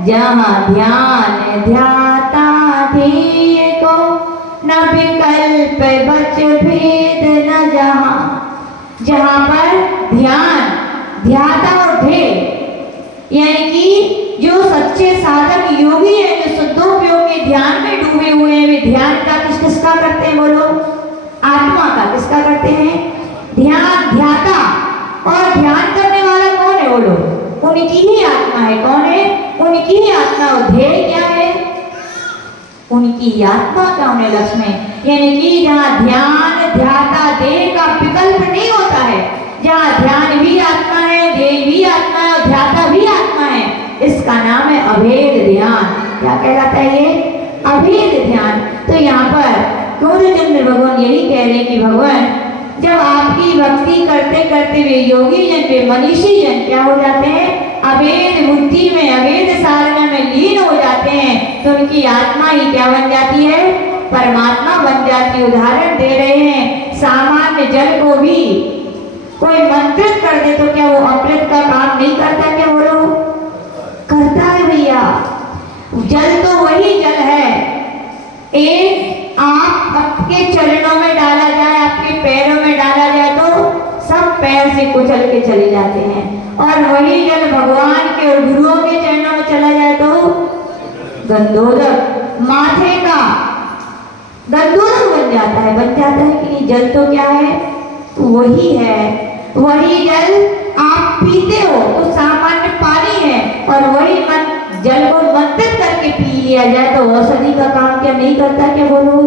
जहाँ ध्यान ध्याता धीर को न विकल्प बच भेद न, जहाँ पर ध्यान ध्याता और ध्येय, यानी कि जो सच्चे साधक योगी है, जो शुद्धोपयोग के ध्यान में डूबे हुए हैं, वे ध्यान का किस किसका करते हैं बोलो? आत्मा का। किसका करते हैं? ध्यान, ध्याता। और ध्यान करने वाला कौन है बोलो? उनकी ही आत्मा है। कौन है? उनकी ही आत्मा। और ध्येय क्या है? उनकी ही आत्मा का उन्हें लक्ष्य में, यानी कि जहाँ ध्यान ध्याता देह का विकल्प नहीं होता है, जहाँ ध्यान भी आत्मा है, देह भी आत्मा है और ध्याता भी आत्मा है, इसका नाम है अभेद ध्यान। क्या कहलाता है ये? अभेद ध्यान। तो यहाँ पर गौरचंद्र भगवान यही कह रहे हैं कि भगवान जब आपकी भक्ति करते करते वे योगी जन, वे मनीषी जन क्या हो जाते हैं? अभेद बुद्धि में, अभेद साधना में लीन हो जाते हैं, तो उनकी आत्मा ही क्या बन जाती है? परमात्मा बन जाती है। उदाहरण दे रहे हैं, सामान्य जल को भी कोई मंत्रित कर दे तो क्या वो अमृत का काम नहीं करता? क्या बोलो? करता है भैया। जल तो वही जल है। एक आप आपके चरणों में डाला जाए, आपके पैरों में डाला जाए तो सब पैर से कुचल के चले जाते हैं, और वही जल भगवान के और गुरुओं के चरणों में चला जाए तो गंधोदक, माथे का गंधोदक बन जाता है। बन जाता है कि नहीं? जल तो क्या है? वही है। वही जल आप पीते हो तो सामान्य पानी है, और वही जल को मंथन करके पी लिया जाए तो औषधि का काम क्या नहीं करता? क्या बोलो?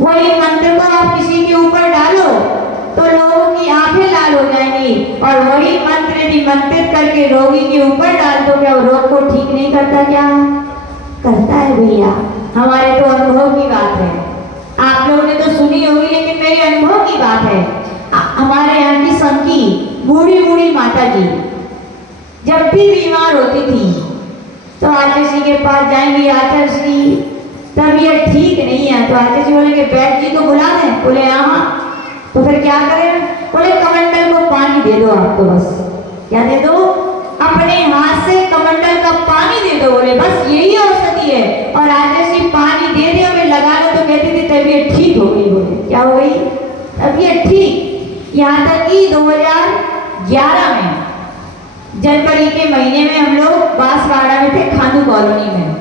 वही मंत्र को आप किसी के ऊपर डालो तो लोगों की आंखें लाल हो जाएंगी, और वही मंत्र यदि मंत्रित करके रोगी के ऊपर डाल तो क्या वो रोग को ठीक नहीं करता? क्या करता है भैया? हमारे तो अनुभव की बात है। आप लोगों ने तो सुनी होगी, लेकिन मेरे अनुभव की बात है। हमारे यहाँ की संकी बूढ़ी बूढ़ी माता जी जब भी बीमार होती थी तो आचार्य जी के पास जाएंगी, आचार्य जी तबीयत ठीक नहीं है, तो आचार्य जी बोलेंगे वैद्य जी को बुला दें? बोले हाँ। तो फिर क्या करें? बोले कमंडल को पानी दे दो आप, तो बस क्या दे दो? अपने हाथ से कमंडल का पानी दे दो। बोले बस यही औषधि है। और आचार्य जी पानी दे दे और लगा लो तो कहती थी तबीयत ठीक हो गई। बोले क्या हो गई? तबीयत ठीक। यहाँ तक कि 2011 में जनवरी के महीने में हम लोग बांसवाड़ा में थे, खानू कॉलोनी में।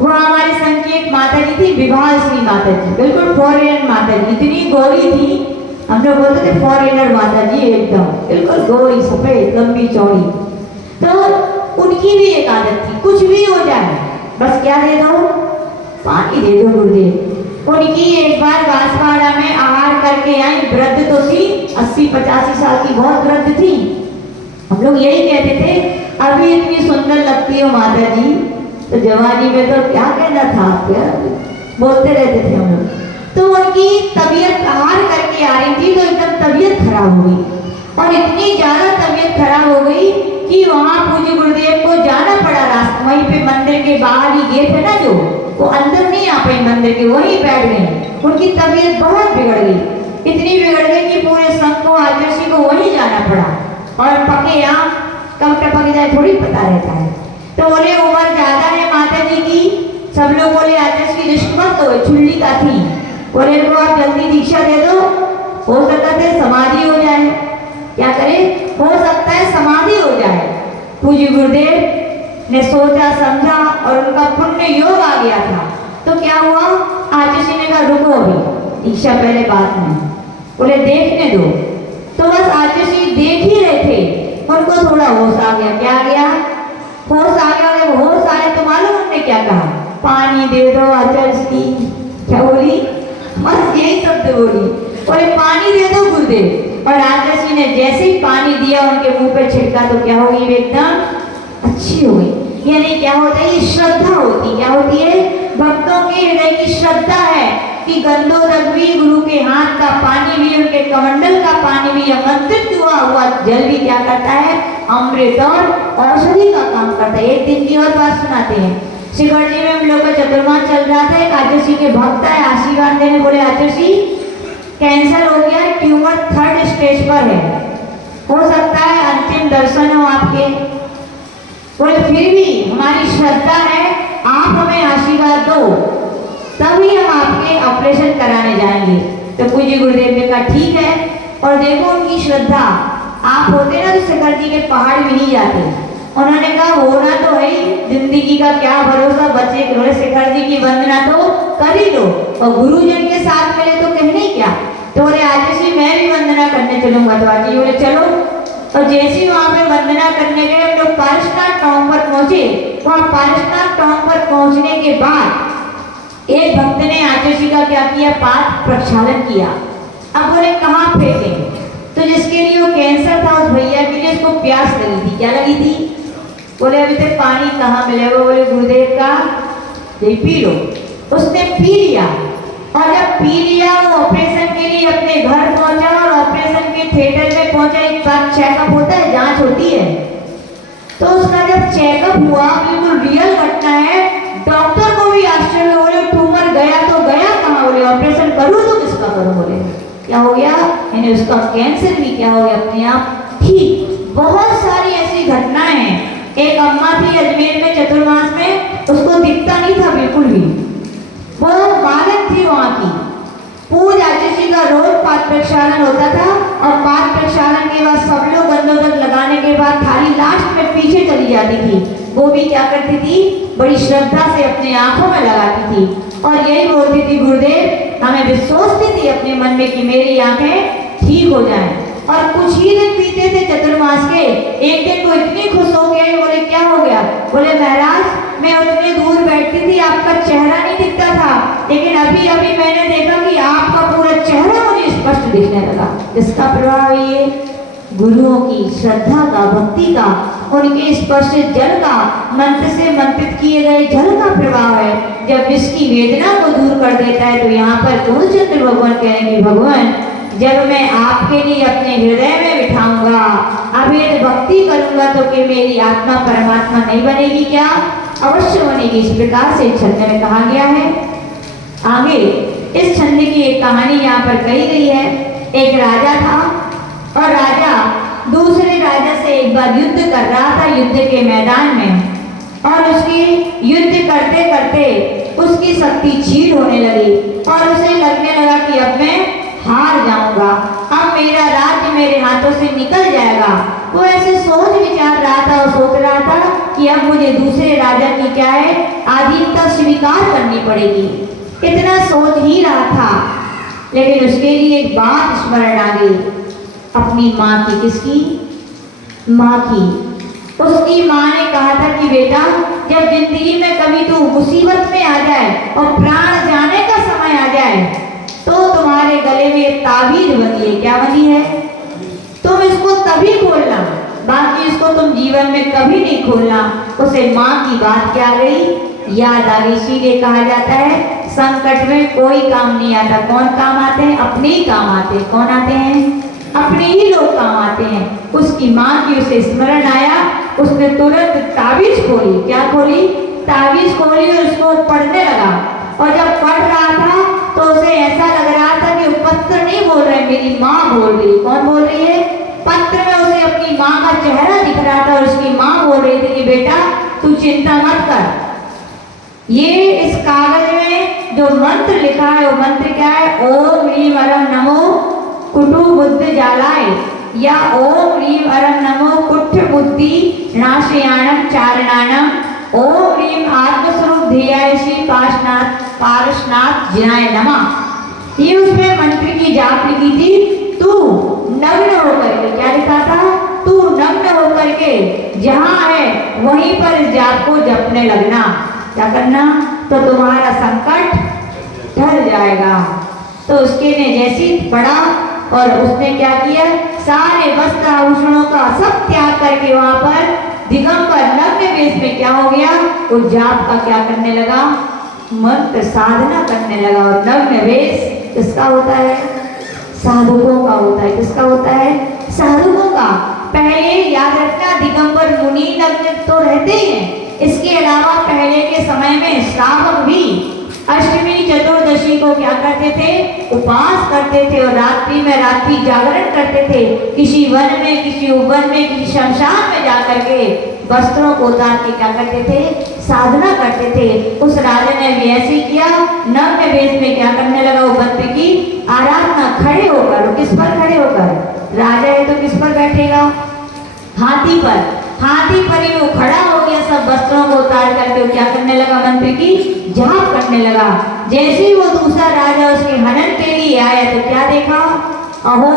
वहाँ हमारे संघ की एक माता जी थी, विभाश्री माता जी, बिल्कुल फॉरेनर माता जी, इतनी गोरी थी, हम लोग बोलते थे फॉरेनर माता जी, एकदम बिल्कुल गोरी, सफेद, लंबी चौड़ी। तो उनकी भी एक आदत थी, कुछ भी हो जाए बस क्या दे दो? पानी दे दो गुरुदेव। उनकी एक बार बांसवाड़ा में आहार करके आई, वृद्ध तो थी, 80-85 साल की, बहुत वृद्ध थी। हम लोग यही कहते थे अभी इतनी सुंदर लगती हो माता जी, तो जवानी में तो क्या कहना था आपको, बोलते रहते थे हम लोग। तो उनकी तबीयत आहार करके आ रही थी तो एकदम तबीयत खराब हो गई, और इतनी ज्यादा तबीयत खराब हो गई कि वहाँ पूज्य गुरुदेव को जाना पड़ा। रास्ते वहीं पे मंदिर के बाहर ही गेट है ना, जो वो अंदर नहीं आ पाई मंदिर के, वहीं बैठ गए। उनकी तबीयत बहुत बिगड़ गई, इतनी बिगड़ गई कि पूरे संघ को, आचार्य जी को वहीं जाना पड़ा। और पके यहाँ कब टपक जाए थोड़ी पता रहता है। तो बोले उम्र ज्यादा है माता जी की, सब लोग बोले आचार्य की दृष्टि मत हो, छुल्ली का थी। बोले को आप जल्दी दीक्षा दे दो, हो सकता है समाधि हो जाए। क्या करे? हो सकता है समाधि हो जाए। पूज्य गुरुदेव ने सोचा समझा और उनका पुण्य योग आ गया था। तो क्या हुआ? आचार्य जी ने कहा रुको अभी, दीक्षा पहले बाद में। बोले देखने दो। तो बस आचार्य जी देख ही रहे थे, उनको थोड़ा होश आ गया। क्या आ गया? होश आ गया। और होश आया तो मालूम उन्होंने क्या कहा? पानी दे दो आचार्य जी। क्या बोली? बस यही शब्द बोली। बोले पानी दे दो गुरुदेव। और आचार्य जी ने जैसे ही पानी दिया उनके मुंह पे छिड़का तो क्या हो गई? एकदम अच्छी हो गई। यानी क्या होता है? ये श्रद्धा होती। क्या होती है? भक्तों के हृदय की श्रद्धा है कि गंधोदक भी, गुरु के हाथ का पानी भी, उनके कमंडल का पानी भी, आमंत्रित हुआ जल भी क्या करता है? अमृत और औषधि का काम करता है। एक दिन की और बात सुनाते हैं। शिखरजी में हम लोग का चतुर्मास चल रहा था, एक आचार्य जी के भक्त है, आशीर्वाद देने। बोले आचार्य जी कैंसर हो गया, ट्यूमर 3rd स्टेज पर है, हो सकता है अंतिम दर्शन हो आपके। बोले फिर भी हमारी श्रद्धा है, आप हमें आशीर्वाद दो, तभी हम आपके ऑपरेशन कराने जाएंगे। तो पूज्य गुरुदेव ने कहा ठीक है। और देखो उनकी श्रद्धा, आप होते ना तो शिखर जी के पहाड़ भी नहीं जाते। उन्होंने कहा होना तो है ही, जिंदगी का क्या भरोसा, बचे। शिखर जी की वंदना तो कर ही लो, और गुरुजन के साथ मिले तो कहने ही क्या। तो बोले आचार्य मैं भी वंदना करने चलूंगा। तो आचार्य बोले चलो। और जैसे ही वहां पे वंदना करने गए हम लोग पारसनाथ टॉम पर पहुंचे। वहां पारसनाथ टॉम पर पहुंचने के बाद एक भक्त ने आचार्य का क्या किया, पाद प्रक्षालन किया। अब बोले कहाँ फेंके, तो जिसके लिए वो कैंसर था उस भैया के लिए, उसको प्यास लगी थी। क्या लगी थी, बोले अभी तक पानी कहाँ मिलेगा। बोले गुरुदेव का ये पी लो। उसने पी लिया और जब पी लिया वो ऑपरेशन के लिए अपने घर पहुंचा और ऑपरेशन के थिएटर में पहुंचा। एक बार चेकअप होता है, जांच होती है, तो उसका जब चेकअप हुआ, बिल्कुल रियल घटना है, डॉक्टर को भी आश्चर्य। बोले ट्यूमर गया तो गया कहाँ, बोले ऑपरेशन करूँ तो किसका करूँ। बोले क्या हो गया, यानी उसका कैंसर भी क्या हो गया अपने आप ठीक। बहुत सारी ऐसी घटनाएं हैं। एक अम्मा थी अजमेर में चतुर्मास में, उसको दिखता नहीं था बिल्कुल भी, वो बालक थी वहाँ की। पूज आचार्य का रोज पाद प्रक्षालन होता था और पाद प्रक्षालन के बाद सब लोग गंधोदक लगाने के बाद थाली लास्ट में पीछे चली जाती थी। वो भी क्या करती थी, बड़ी श्रद्धा से अपने आंखों में लगाती थी और यही बोलती थी गुरुदेव, हमें भी सोचती थी अपने मन में कि मेरी आंखें ठीक हो जाएं। और कुछ ही दिन बीते थे चतुर्मास के, एक दिन वो इतनी खुश हो गए। बोले क्या हो गया, बोले महाराज मैं उतने दूर बैठती थी, आपका चेहरा नहीं दिखता था, लेकिन अभी अभी मैंने देखा कि आपका पूरा चेहरा मुझे स्पष्ट दिखने लगा। जिसका प्रभाव ये गुरुओं की श्रद्धा का, भक्ति का, उनके स्पर्श जल का, मंत्र से मंत्रित किए गए जल का प्रभाव है। जब विश्व की वेदना को दूर कर देता है। तो यहाँ पर पूर्णचंद्र भगवान कह रहे हैं कि भगवान जब मैं आपके लिए अपने हृदय में बिठाऊंगा, अभेद भक्ति करूंगा, तो कि मेरी आत्मा परमात्मा नहीं बनेगी क्या, अवश्य बनेगी। इस प्रकार से छंद में कहा गया है। आगे इस छंद की एक कहानी यहाँ पर कही गई है। एक राजा था और राजा दूसरे राजा से एक बार युद्ध कर रहा था, युद्ध के मैदान में, और उसकी युद्ध करते करते उसकी शक्ति क्षीण होने लगी और उसे लगने लगा कि अब मैं हार जाऊंगा, अब मेरा राज्य मेरे हाथों से निकल जाएगा। वो ऐसे सोच विचार रहा था और सोच रहा था कि अब मुझे दूसरे राजा की क्या है, अधीनता स्वीकार करनी पड़ेगी। इतना सोच ही रहा था, लेकिन उसके लिए एक बात स्मरण आ गई, अपनी माँ की। किसकी, माँ की। उसकी माँ ने कहा था कि बेटा जब जिंदगी में कभी तू मुसीबत में आ जाए और प्राण जाने का समय आ जाए, तो तुम्हारे गले में एक ताबीज बनी है। क्या बनी है, तुम इसको तभी खोलना, बाकी इसको तुम जीवन में कभी नहीं खोलना। उसे माँ की बात क्या गई, याद आ गई। इसीलिए कहा जाता है संकट में कोई काम नहीं आता। कौन काम आते हैं, अपने ही काम आते हैं। कौन आते हैं, अपने ही लोग काम आते हैं। उसकी माँ की उसे स्मरण आया, उसने तुरंत ताबीज खोली। क्या खोली, ताबीज खोली और उसको पढ़ने लगा। और जब पढ़ रहा था तो उसे ऐसा लग रहा था कि पत्र नहीं बोल रहे, मेरी माँ बोल रही। कौन बोल रही है, पत्र में उसे अपनी माँ का चेहरा दिख रहा था और उसकी माँ बोल रही थी कि बेटा तू चिंता मत कर, ये इस कागज में जो मंत्र लिखा है वो मंत्र क्या है, ओम ह्रीम अरम नमो कुटु बुद्ध जालाय, या ओम ह्रीम अरम नमो कुट्ठ बुद्धि नाशयानम चारणानम, ओम ह्रीम आत्मस्वरूप ध्येयाय श्री पारसनाथ जिनाय नमः। ये उसमें मंत्र की जाप लिखी थी। तू नग्न होकर के, क्या लिखा था, तू नग्न होकर के जहाँ है वहीं पर इस जाप को जपने लगना। क्या करना, तो तुम्हारा संकट टल जाएगा। तो उसके ने जैसी पढ़ा और उसने क्या किया, सारे वस्त्र आभूषणों का सब त्याग करके वहां पर दिगंबर नग्न वेश में क्या हो गया, वो जाप का क्या करने लगा, मंत्र साधना करने लगा। और नग्न वेश किसका होता है, साधुकों का होता है। किसका होता है, साधुकों का। पहले याद रखना, दिगंबर मुनि नग्न तो रहते ही हैं, इसके अलावा पहले के समय में श्रावक भी अष्टमी चतुर्दशी को क्या करते थे, उपवास करते थे और रात्रि में रात्रि जागरण करते थे। किसी वन में, किसी उपवन में, किसी शमशान में जाकर के वस्त्रों को उतार के क्या करते थे, साधना करते थे। उस राजा ने भी ऐसे किया, नग्न वेश में क्या करने लगा, वो मंत्र की आराधना खड़े होकर। किस पर खड़े होकर, राजा है तो किस पर बैठेगा, हाथी पर। हाथी पर ही वो खड़ा हो गया, सब वस्त्रों को उतार करके वो क्या करने लगा, मंत्र की जाप करने लगा। जैसे ही वो दूसरा राजा उसके हनन के लिए आया तो क्या देखा, अहो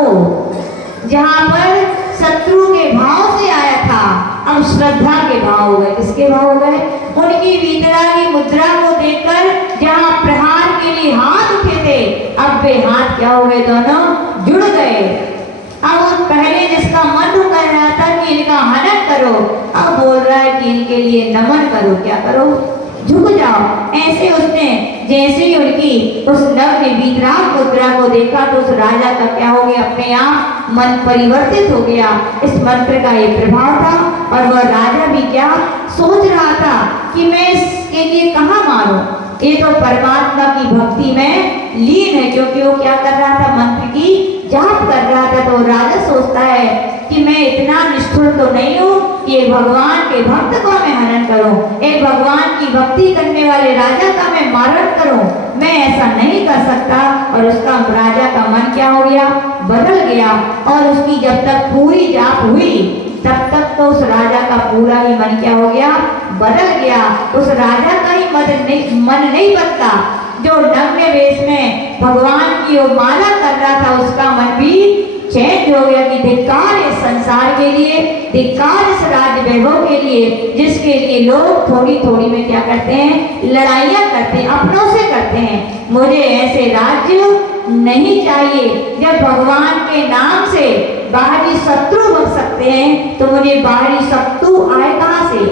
जहां पर शत्रु के भाव से आया था अब श्रद्धा के भाव हो गए। किसके भाव हो गए? उनकी वीतरागी मुद्रा को देखकर जहां प्रहार के लिए हाथ उठे थे अब वे हाथ क्या हो गए, दोनों जुड़ गए। अब पहले जिसका मन कर रहा था कि इनका हनन करो, अब बोल रहा है कि इनके लिए नमन करो, क्या करो, झुक जाओ। ऐसे उसने जैसे ही उनकी उस नव विराग मुद्रा को देखा तो उस राजा का क्या हो गया, अपने आप मन परिवर्तित हो गया। इस मंत्र का ये प्रभाव था और वह राजा भी क्या सोच रहा था कि मैं इसके लिए कहाँ मारूं, ये तो परमात्मा की भक्ति में लीन है, क्योंकि वो क्या कर रहा था, मंत्र की जाप कर रहा था। तो राजा सोचता है कि मैं इतना निष्ठुर तो नहीं हूँ कि एक भगवान के भक्त को मैं हनन करूं, एक भगवान की भक्ति करने वाले राजा का मैं मारण करूं, मैं ऐसा नहीं कर सकता। और उसका राजा का मन क्या हो गया, बदल गया। और उसकी जब तक पूरी जाप हुई तब तक तो उस राजा का पूरा ही मन क्या हो गया, बदल गया। उस राजा का ही मन नहीं बदला, जो नग्न वेश में भगवान की वो माला कर रहा था उसका मन भी चेंज हो गया कि धिक्कार इस संसार के लिए, धिक्कार इस राज वैभव के लिए, जिसके लिए लोग थोड़ी थोड़ी में क्या करते हैं, लड़ाइयाँ करते हैं, अपनों से करते हैं। मुझे ऐसे राज्य नहीं चाहिए। जब भगवान के नाम से बाहरी शत्रु बन सकते हैं तो मुझे बाहरी शत्रु आए कहाँ से?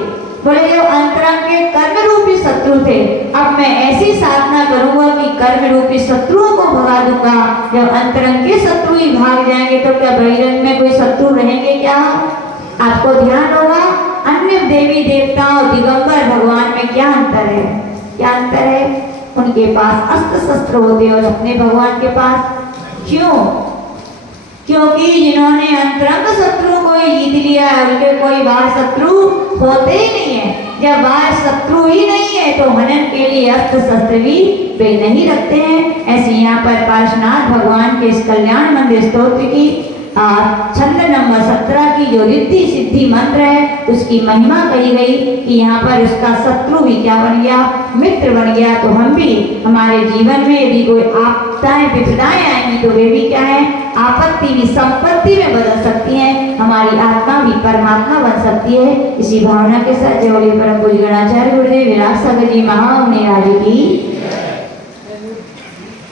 बोले जो अंतरंग के कर्म रूपी शत्रु थे, अब मैं ऐसी साधना करूंगा कि कर्म रूपी शत्रुओं को भगा दूंगा। जब अंतरंग के शत्रु ही भाग जाएंगे तो क्या बहिरंग में कोई शत्रु रहेंगे क्या? आपको ध्यान होगा, अन्य देवी देवताओं दिगंबर भगवान में क्या अंतर है? क्या अंतर है? उनके पास अस्त्र शस्त्र होते हैं और अपने भगवान के पास क्यों? क्योंकि जिन्होंने अंतरंग शत्रु को ही जीत लिया है उनके कोई बाहर शत्रु होते ही नहीं है। जब बाहर शत्रु ही नहीं है तो हनन के लिए अस्त्र शस्त्र भी वे नहीं रखते हैं। ऐसे यहाँ पर पार्श्वनाथ भगवान के इस कल्याण मंदिर स्तोत्र की छंद नंबर 17 की जो रिद्धि सिद्धि मंत्र है उसकी महिमा कही गई कि यहाँ पर उसका शत्रु भी क्या बन गया, मित्र बन गया। तो हम भी हमारे जीवन में यदि कोई आपदाएं विपदाएं आएंगी तो वे भी क्या है, आपत्ति भी संपत्ति में बदल सकती हैं, हमारी आत्मा भी परमात्मा बन सकती है। इसी भावना के साथ जय बोले परम पूज्य गणाचार्य गुरुदेव विराट सागर जी महामुनि राज की